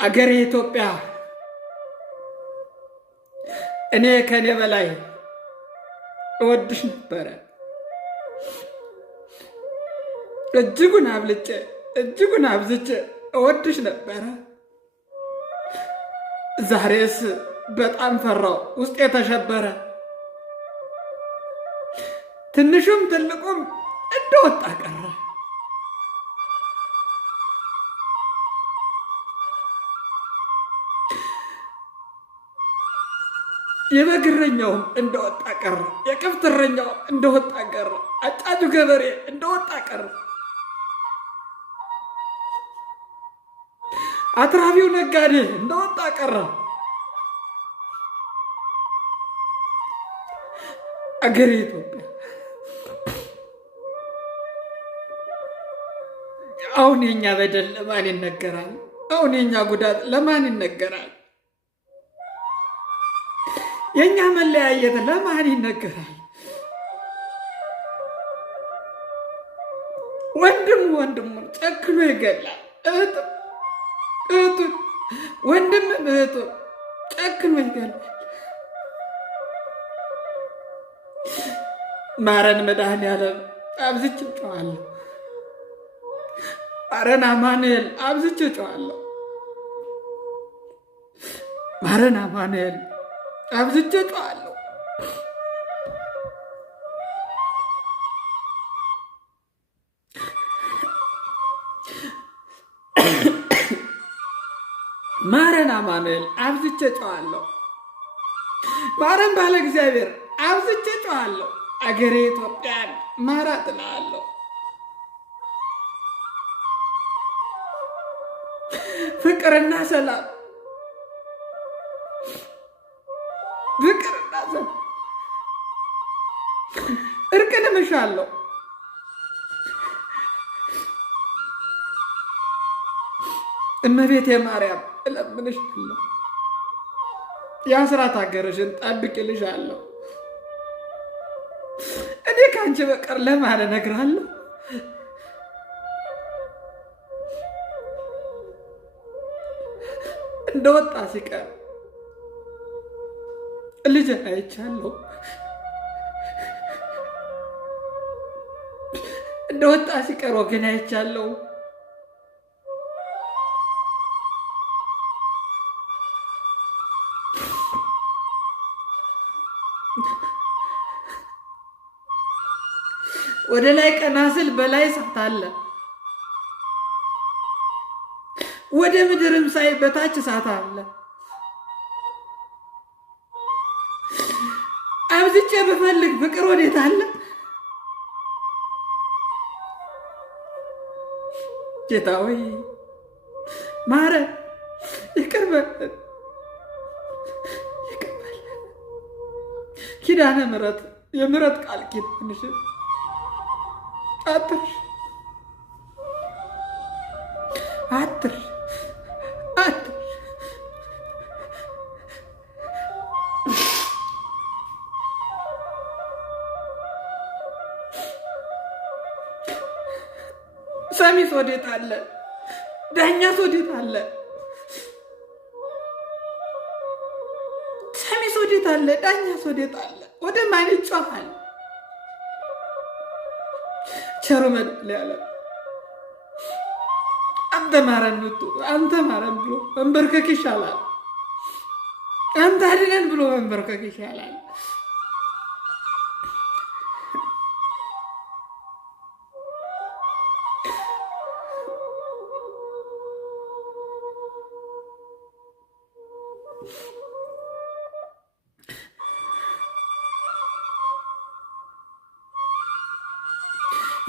አገሬ ኢትዮጵያ እኔ ከኔ በላይ እወድሽ ነበረ። እጅጉን አብልጬ እጅጉን አብዝቼ እወድሽ ነበረ። ዛሬስ በጣም ፈራው፣ ውስጤ ተሸበረ። ትንሹም ትልቁም እንደወጣ ቀረ። የበግ እረኛውም እንደወጣ ቀረ። የከብት እረኛውም እንደወጣ ቀረ። አጫጁ ገበሬ እንደወጣ ቀረ። አትራፊው ነጋዴ እንደወጣ ቀረ። አገሬ ኢትዮጵያ አሁን የኛ በደል ለማን ይነገራል? አሁን የኛ ጉዳት ለማን ይነገራል? የኛ መለያየት ለማን ይነገራል? ወንድም ወንድሙን ጨክኖ ይገላል። እህቱን ወንድም እህቱን ጨክኖ ይገላል። ማረን መድኃኔዓለም አብዝቼ ጮኻለሁ። ማረን አማኑኤል አብዝቼ ጮኻለሁ። ማረን አማኑኤል አብዝቼ ጮኻለሁ። ማረን አማኑኤል አብዝቼ ጮኻለሁ። ማረን ባለ እግዚአብሔር አብዝቼ ጮኻለሁ። አገሬ ኢትዮጵያን ማራት እላለሁ። ፍቅርና ሰላም ፍቅርና ሰላም እርቅን እምሻለሁ። እመቤቴ ማርያም እለምንሻለሁ። የአስራት ሀገርሽን ጠብቂልሻለሁ። እኔ ከአንቺ በቀር ለማን እነግራለሁ? እንደወጣ ሲቀር ልጄን አይቻለሁ። እንደወጣ ሲቀር ወገን አይቻለሁ። ወደ ላይ ቀና ስል በላይ እሳት አለ። ወደ ምድርም ሳይ በታች እሳት አለ። አብዝቼ ብፈልግ ፍቅር ወዴት አለ? ጌታ ሆይ ማረን፣ ይቅር በለን፣ ይቅር በለን። ኪዳነ ምሕረት የምሕረት ቃል ኪዳንሽ አትርሽ አትርሽ አትርሽ። ሰሚስ ወዴት አለ? ዳኛስ ወዴት አለ? ሰሚስ ወዴት አለ? ዳኛስ ወዴት አለ? ወደ ማን ይጮኻል? ቸሩ መድኃኔዓለም አንተ ማረን አንተ ማረን ብሎ መንበርከክ ይሻላል። አንተ አድነን ብሎ መንበርከክ ይሻላል።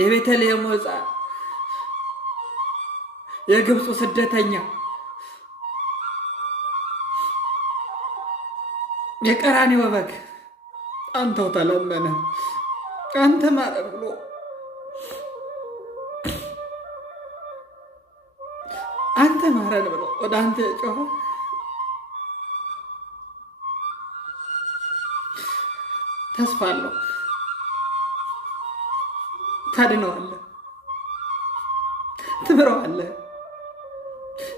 የቤተልሔም ሕፃን የግብፁ ስደተኛ የቀራንዮ በግ አንተው ተለመነ። አንተ ማረን ብሎ አንተ ማረን ብሎ ወደ አንተ የጮኸ ተስፋ አለው። ታድነዋለህ፣ ትምረዋለህ፣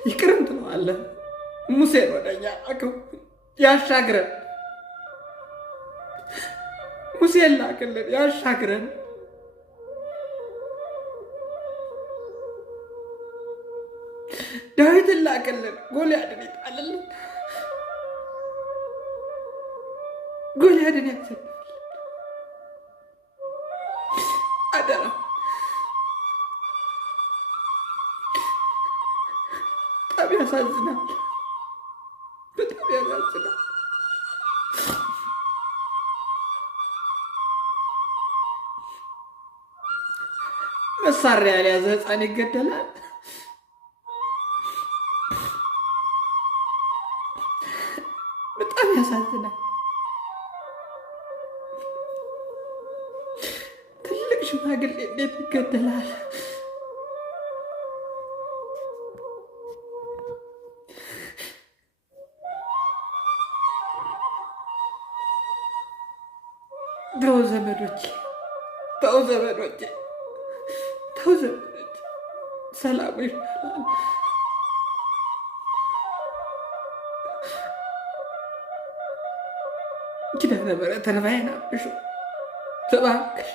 ይቅርም ትለዋለህ። ሙሴን ወደኛ ላከው ያሻግረን። ሙሴን ላክልን ያሻግረን። ዳዊትን ላክልን ጎልያድን ይጣልልን። ጎልያድን ያሸንፍልን አደራ። በጣም ያሳዝናል። በጣም ያሳዝናል። መሳሪያ ያልያዘ ሕፃን ይገደላል። በጣም ያሳዝናል። ትልቅ ሽማግሌ እንዴት ይገደላል? ተው ዘመዶቼ፣ ተው ዘመዶቼ፣ ተው ዘመዶቼ፣ ሰላም ይሻላል። ኪዳነ ምሕረት ተርባዬን አብሹ እባክሽ፣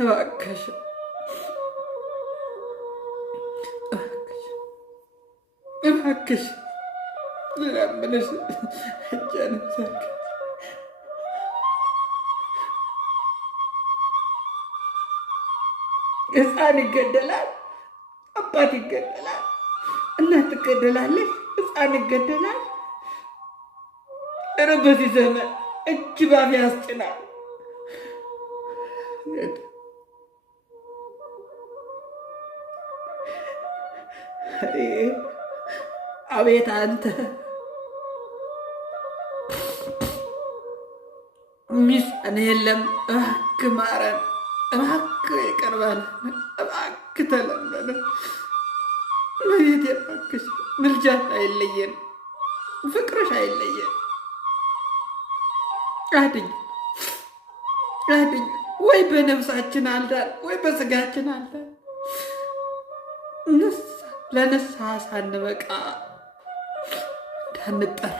እባክሽ፣ እባክሽ፣ እባክሽ ልለምንሽ እጄን ዘርግ። ሕፃን ይገደላል፣ አባት ይገደላል፣ እናት ትገደላለች፣ ሕፃን ይገደላል። ኧረ በዚህ ዘመን እጅ ባፍ ያስጭናል። አቤት አንተ ሚሳን የለም። እባክህ ማረን፣ እባክህ ይቅር በለን፣ እባክህ ተለመነን። መሬት የባክሽ ምልጃሽ አይለየን፣ ፍቅርሽ አይለየን። አድኝ አድኝ። ወይ በነፍሳችን አልዳን፣ ወይ በስጋችን አልዳን። ለንስሐ ሳንበቃ እንዳንጠራ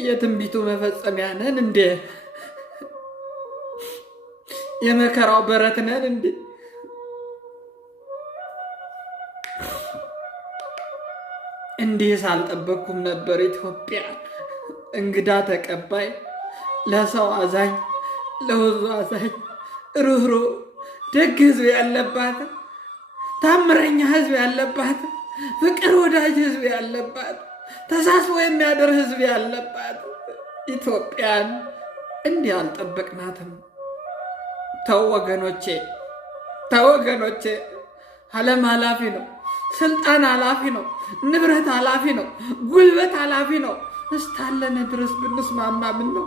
የትንቢቱ መፈጸሚያ ነን እንዴ? የመከራው በረት ነን እንዴ? እንዲህ ሳልጠበቅኩም ነበር። ኢትዮጵያ እንግዳ ተቀባይ፣ ለሰው አዛኝ፣ ለወዙ አዛኝ፣ ሩህሩህ ደግ ህዝብ ያለባት፣ ታምረኛ ህዝብ ያለባት፣ ፍቅር ወዳጅ ህዝብ ያለባት፣ ተሳስቦ የሚያደር ህዝብ ያለባት ኢትዮጵያን እንዲህ አልጠበቅናትም። ተው ወገኖቼ፣ ተው ወገኖቼ። ዓለም ኃላፊ ነው። ስልጣን ኃላፊ ነው። ንብረት ኃላፊ ነው። ጉልበት ኃላፊ ነው። እስካለን ድረስ ብንስማማ ምን ነው?